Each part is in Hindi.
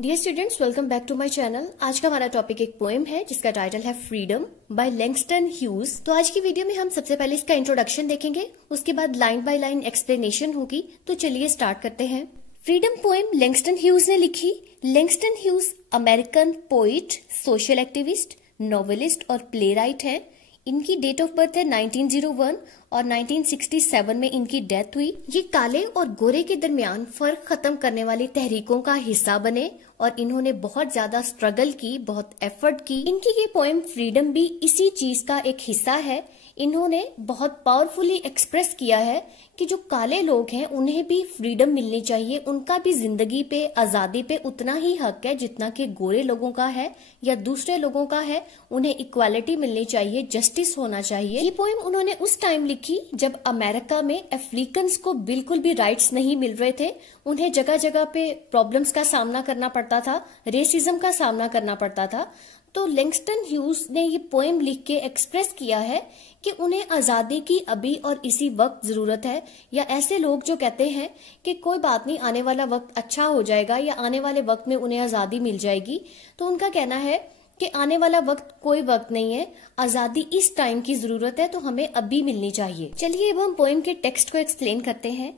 Dear students, welcome back to my channel. आज का हमारा टॉपिक एक पोएम है जिसका टाइटल है फ्रीडम बाय लैंगस्टन ह्यूज। तो आज की वीडियो में हम सबसे पहले इसका इंट्रोडक्शन देखेंगे, उसके बाद लाइन बाय लाइन एक्सप्लेनेशन होगी। तो चलिए स्टार्ट करते हैं। फ्रीडम पोएम लैंगस्टन ह्यूज ने लिखी। Langston Hughes American poet, social activist, novelist और प्ले राइट है। इनकी डेट ऑफ बर्थ है 1901 और 1967 में इनकी डेथ हुई। ये काले और गोरे के दरमियान फर्क खत्म करने वाली तहरीकों का हिस्सा बने और इन्होंने बहुत ज्यादा स्ट्रगल की, बहुत एफर्ट की। इनकी ये पोएम फ्रीडम भी इसी चीज का एक हिस्सा है। इन्होंने बहुत पावरफुली एक्सप्रेस किया है कि जो काले लोग हैं उन्हें भी फ्रीडम मिलनी चाहिए, उनका भी जिंदगी पे, आजादी पे उतना ही हक है जितना कि गोरे लोगों का है या दूसरे लोगों का है। उन्हें इक्वालिटी मिलनी चाहिए, जस्टिस होना चाहिए। ये पोएम उन्होंने उस टाइम लिखी जब अमेरिका में अफ्रीकन्स को बिल्कुल भी राइट्स नहीं मिल रहे थे। उन्हें जगह जगह पे प्रॉब्लम्स का सामना करना पड़ता था, रेसिज्म का सामना करना पड़ता था। तो लैंगस्टन ह्यूज ने ये पोएम लिख के एक्सप्रेस किया है कि उन्हें आजादी की अभी और इसी वक्त जरूरत है। या ऐसे लोग जो कहते हैं कि कोई बात नहीं, आने वाला वक्त अच्छा हो जाएगा या आने वाले वक्त में उन्हें आजादी मिल जाएगी, तो उनका कहना है कि आने वाला वक्त कोई वक्त नहीं है, आजादी इस टाइम की जरूरत है, तो हमें अभी मिलनी चाहिए। चलिए अब हम पोएम के टेक्स्ट को एक्सप्लेन करते हैं।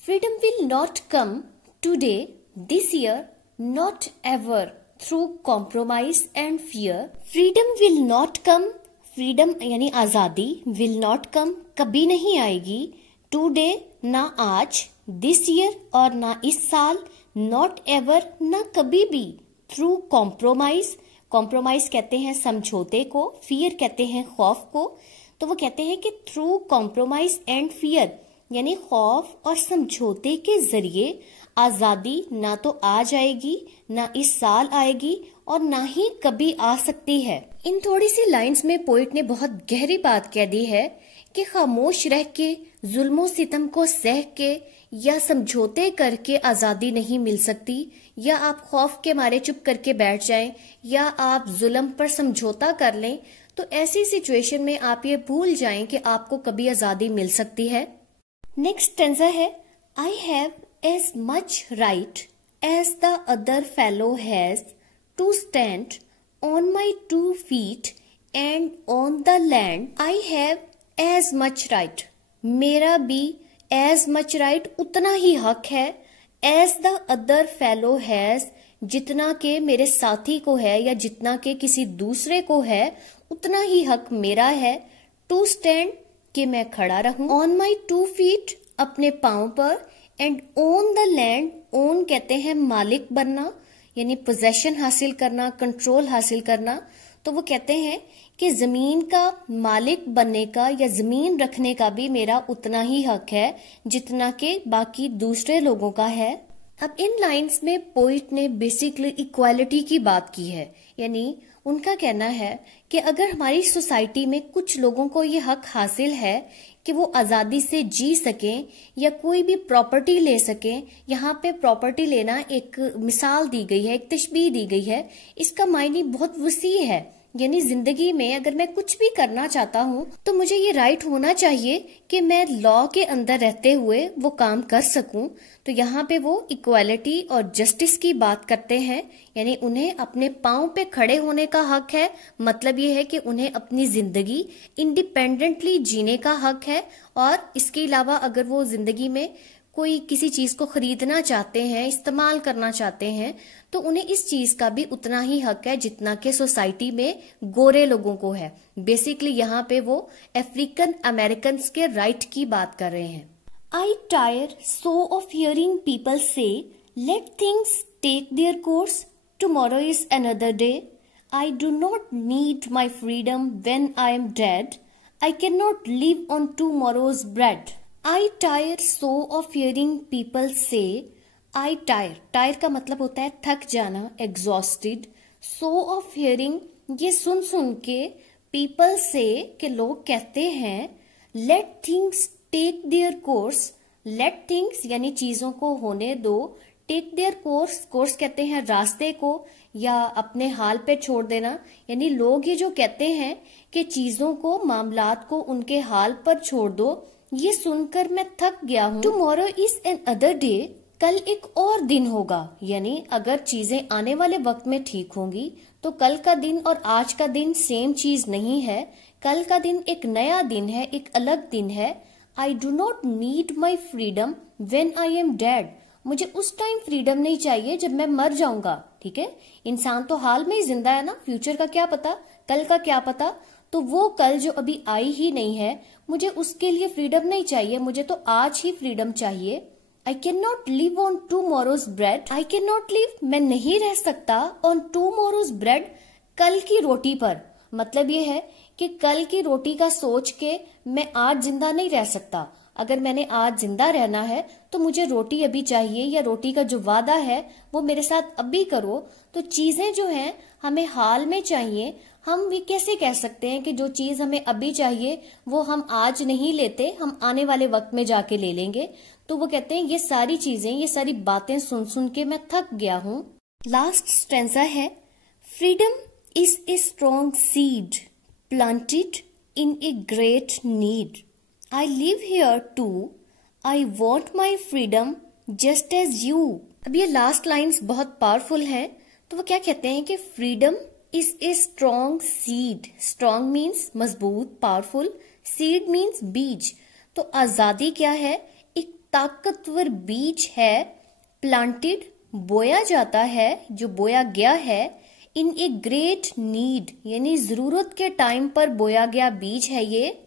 Freedom will not come today, this year, not ever through compromise and fear. Freedom will not come, freedom यानी आजादी, will not come कभी नहीं आएगी, today ना आज, this year और ना इस साल, not ever ना कभी भी, through compromise, compromise कहते हैं समझौते को, fear कहते हैं खौफ को। तो वो कहते हैं कि through compromise and fear यानी खौफ और समझौते के जरिए आजादी ना तो आज आएगी, ना इस साल आएगी और ना ही कभी आ सकती है। इन थोड़ी सी लाइंस में पोइट ने बहुत गहरी बात कह दी है कि खामोश रह के, जुल्मों सितम को सह के या समझौते करके आजादी नहीं मिल सकती, या आप खौफ के मारे चुप करके बैठ जाएं या आप जुल्म पर समझौता कर लें, तो ऐसी सिचुएशन में आप ये भूल जाएं कि आपको कभी आजादी मिल सकती है। नेक्स्ट टेंजा है, I have as much right as the other fellow has to stand on my 2 feet and on the land. I have as much right. मेरा भी as much right उतना ही हक है as the other fellow has, जितना के मेरे साथी को है या जितना के किसी दूसरे को है उतना ही हक मेरा है। To stand कि मैं खड़ा रहूं, on my 2 feet अपने पांव पर, and own the land, own कहते हैं मालिक बनना यानी पोजेशन हासिल करना, कंट्रोल हासिल करना। तो वो कहते हैं कि जमीन का मालिक बनने का या जमीन रखने का भी मेरा उतना ही हक है जितना कि बाकी दूसरे लोगों का है। अब इन लाइंस में पोइट ने बेसिकली इक्वालिटी की बात की है, यानी उनका कहना है कि अगर हमारी सोसाइटी में कुछ लोगों को ये हक हासिल है कि वो आजादी से जी सकें या कोई भी प्रॉपर्टी ले सकें, यहाँ पे प्रॉपर्टी लेना एक मिसाल दी गई है, एक तशबीह दी गई है, इसका मायने बहुत वसी है। यानी जिंदगी में अगर मैं कुछ भी करना चाहता हूँ तो मुझे ये राइट होना चाहिए कि मैं लॉ के अंदर रहते हुए वो काम कर सकूं। तो यहाँ पे वो इक्वालिटी और जस्टिस की बात करते हैं, यानी उन्हें अपने पांव पे खड़े होने का हक है। मतलब ये है कि उन्हें अपनी जिंदगी इंडिपेंडेंटली जीने का हक है, और इसके अलावा अगर वो जिंदगी में कोई किसी चीज को खरीदना चाहते हैं, इस्तेमाल करना चाहते हैं, तो उन्हें इस चीज का भी उतना ही हक है जितना कि सोसाइटी में गोरे लोगों को है। बेसिकली यहाँ पे वो अफ्रीकन अमेरिकन के राइट की बात कर रहे हैं। I tire so of hearing people say let things take their course, tomorrow is another day. I do not need my freedom when I am dead, I can not live on tomorrow's bread. I tire so of hearing people say, I tire, tire का मतलब होता है थक जाना, exhausted, so of hearing ये सुन सुन के, people say के लोग कहते हैं, let things take their course, let things यानी चीजों को होने दो, take their course, course कहते हैं रास्ते को या अपने हाल पे छोड़ देना। यानी लोग ये जो कहते हैं कि चीजों को, मामलात को उनके हाल पर छोड़ दो, ये सुनकर मैं थक गया हूँ। Tomorrow is an other day, कल एक और दिन होगा, यानी अगर चीजें आने वाले वक्त में ठीक होंगी तो कल का दिन और आज का दिन सेम चीज नहीं है। कल का दिन एक नया दिन है, एक अलग दिन है। आई do not need my freedom when I am dead. मुझे उस टाइम फ्रीडम नहीं चाहिए जब मैं मर जाऊंगा। ठीक है, इंसान तो हाल में ही जिंदा है ना, फ्यूचर का क्या पता, कल का क्या पता। तो वो कल जो अभी आई ही नहीं है, मुझे उसके लिए फ्रीडम नहीं चाहिए, मुझे तो आज ही फ्रीडम चाहिए। I cannot live on tomorrow's bread. I cannot live, मैं नहीं रह सकता on tomorrow's bread, कल की रोटी पर। मतलब ये है कि कल की रोटी का सोच के मैं आज जिंदा नहीं रह सकता। अगर मैंने आज जिंदा रहना है तो मुझे रोटी अभी चाहिए, या रोटी का जो वादा है वो मेरे साथ अभी करो। तो चीजें जो हैं हमें हाल में चाहिए। हम भी कैसे कह सकते हैं कि जो चीज हमें अभी चाहिए वो हम आज नहीं लेते, हम आने वाले वक्त में जाके ले लेंगे। तो वो कहते हैं ये सारी चीजें, ये सारी बातें सुन सुन के मैं थक गया हूँ। लास्ट स्टेंजा है, freedom is a strong seed planted in a great need. I live here too, I want my freedom just as you. अब ये लास्ट लाइन्स बहुत पावरफुल है। तो वो क्या कहते हैं कि freedom is a strong seed. Strong means मजबूत, पावरफुल, सीड मीन्स बीज। तो आजादी क्या है? एक ताकतवर बीज है। प्लांटेड, बोया जाता है, जो बोया गया है। इन ए ग्रेट नीड, यानी जरूरत के टाइम पर बोया गया बीज है ये।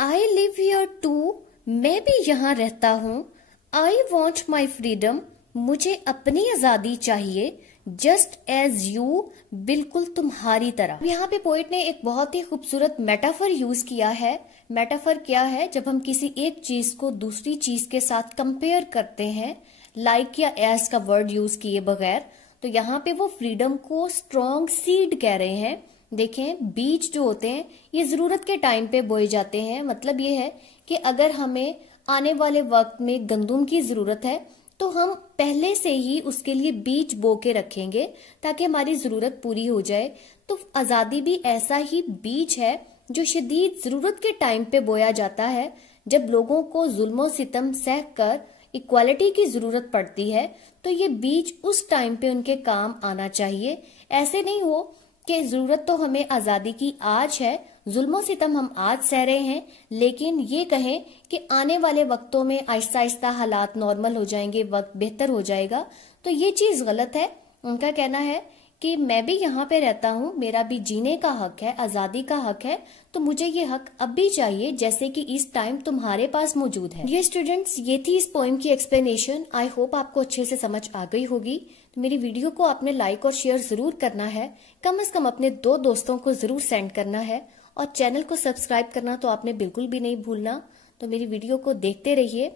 आई लिव हियर टू, मैं भी यहाँ रहता हूँ। आई वॉन्ट माई फ्रीडम, मुझे अपनी आजादी चाहिए। जस्ट एज यू, बिल्कुल तुम्हारी तरह। यहाँ पे पोइट ने एक बहुत ही खूबसूरत मेटाफर यूज किया है। मेटाफर क्या है? जब हम किसी एक चीज को दूसरी चीज के साथ कंपेयर करते हैं, लाइक या एज का वर्ड यूज किए बगैर, तो यहाँ पे वो फ्रीडम को स्ट्रॉन्ग सीड कह रहे हैं। देखें, बीज जो होते हैं ये जरूरत के टाइम पे बोए जाते हैं। मतलब ये है कि अगर हमें आने वाले वक्त में गंदुम की जरूरत है तो हम पहले से ही उसके लिए बीज बो के रखेंगे ताकि हमारी जरूरत पूरी हो जाए। तो आजादी भी ऐसा ही बीज है जो शदीद जरूरत के टाइम पे बोया जाता है, जब लोगों को जुल्मों सितम सह कर इक्वालिटी की जरूरत पड़ती है। तो ये बीज उस टाइम पे उनके काम आना चाहिए। ऐसे नहीं हो कि जरूरत तो हमें आजादी की आज है, जुल्मों सितम हम आज सह रहे हैं, लेकिन ये कहें कि आने वाले वक्तों में आहिस्ता आहिस्ता हालात नॉर्मल हो जाएंगे, वक्त बेहतर हो जाएगा। तो ये चीज गलत है। उनका कहना है कि मैं भी यहाँ पे रहता हूँ, मेरा भी जीने का हक है, आजादी का हक है, तो मुझे ये हक अब भी चाहिए जैसे कि इस टाइम तुम्हारे पास मौजूद है। ये स्टूडेंट्स, ये थी इस पोएम की एक्सप्लेनेशन। आई होप आपको अच्छे से समझ आ गई होगी। तो मेरी वीडियो को आपने लाइक और शेयर जरूर करना है, कम से कम अपने 2 दोस्तों को जरूर सेंड करना है, और चैनल को सब्सक्राइब करना तो आपने बिल्कुल भी नहीं भूलना। तो मेरी वीडियो को देखते रहिए,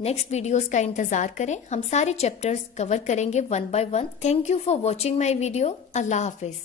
नेक्स्ट वीडियोस का इंतजार करें। हम सारे चैप्टर्स कवर करेंगे 1 by 1। Thank you for watching my video. Allah Hafiz.